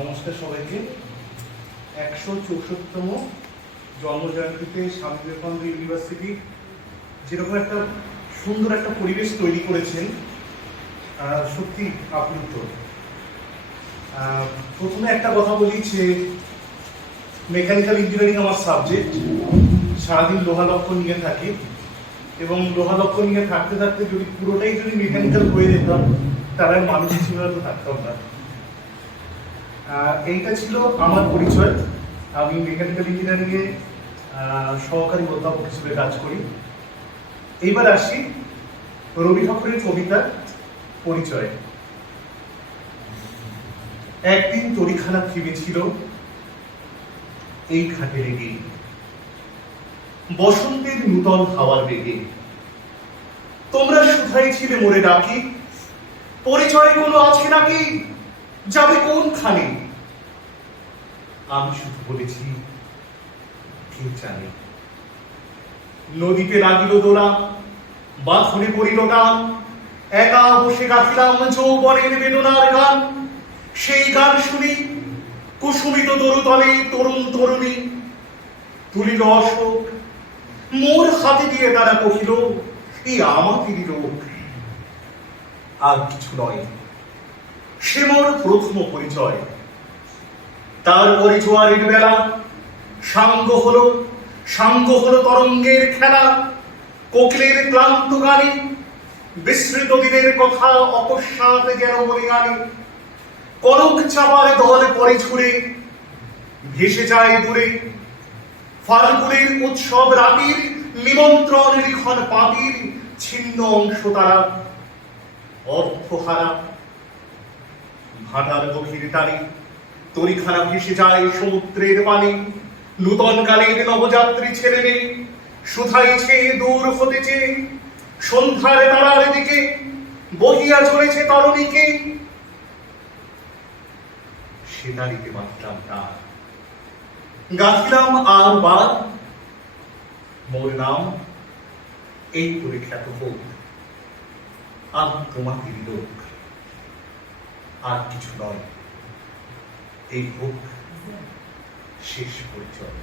নমস্কার সবাইকে। একশো চৌষট্টম জন্মজয়ন্তীতে স্বামী বিবেকানন্দ ইউনিভার্সিটি যেরকম একটা সুন্দর একটা পরিবেশ তৈরি করেছেন সত্যি আপ্লুত। প্রথমে একটা কথা বলি যে মেকানিক্যাল ইঞ্জিনিয়ারিং আমার সাবজেক্ট সারাদিন লোহা লক্ষ্য নিয়ে থাকি এবং লোহা লক্ষ্য নিয়ে থাকতে থাকতে যদি পুরোটাই যদি মেকানিক্যাল হয়ে যেতাম, তাহলে মানুষ হিসেবে থাকতাম না? এইটা ছিল আমার পরিচয়। আমি মেকানিক্যাল ইঞ্জিনিয়ারিংয়ে সহকারী অধ্যাপক হিসেবে কাজ করি। এইবার আসি রবি ঠাকুরের কবিতার পরিচয়। একদিন তরিখানা থেমেছিল এই ঘাটে লেগে বসন্তের নূতন হাওয়ার বেগে। তোমরা শুধাই ছিলে মোরে ডাকি। পরিচয় কোনো আছে নাকি? যাবে কোনখানে? আমি শুধু বলেছি, কে জানে? নদীতে লাগিল দোলা, বাঁধনে পড়িল টান একা বসে গাছিলাম যৌবনের বেদনার গান। সেই গান শুনি, কুসুমিত তরুতলে তরুণ তরুণী তুলিল অশোক। মোর হাতে দিয়ে তারা কহিল এই আমাদেরই রোগ আর কিছু নয়। সে মোর প্রথম পরিচয়। তারপরে জোয়ারের বেলা সাঙ্গ হলো সাঙ্গ হলো তরঙ্গের খেলা। কোকিলের ক্লান্ত গানে, বিস্তৃত দিনের কথা অকস্মাৎ যেন মনে আনে। কনক চাপার দল পরে ছুড়ে, ভেসে যায় দূরে। ফাল্গুনের উৎসব রাতির নিমন্ত্রণ লিখন পাতির ছিন্ন অংশ তারা। অর্থ অর্থহারা। ভাটার গভীর টানে তরিখানা ভেসে যায় সমুদ্রের পানে। নূতন কালের নবযাত্রী ছেলে মেয়ে শুধাইছে দূর হতেছে সন্ধ্যার তারার দিকে বহিয়া চলেছে তরণীকে। সে দাঁড়িতে মাত্রাম তার গাছিলাম আর বার মোর নাম এই করে খ্যাত হোক আমি তোমাকে লোক। আর কিছু নয়। এই হোক শেষ পরিচয়।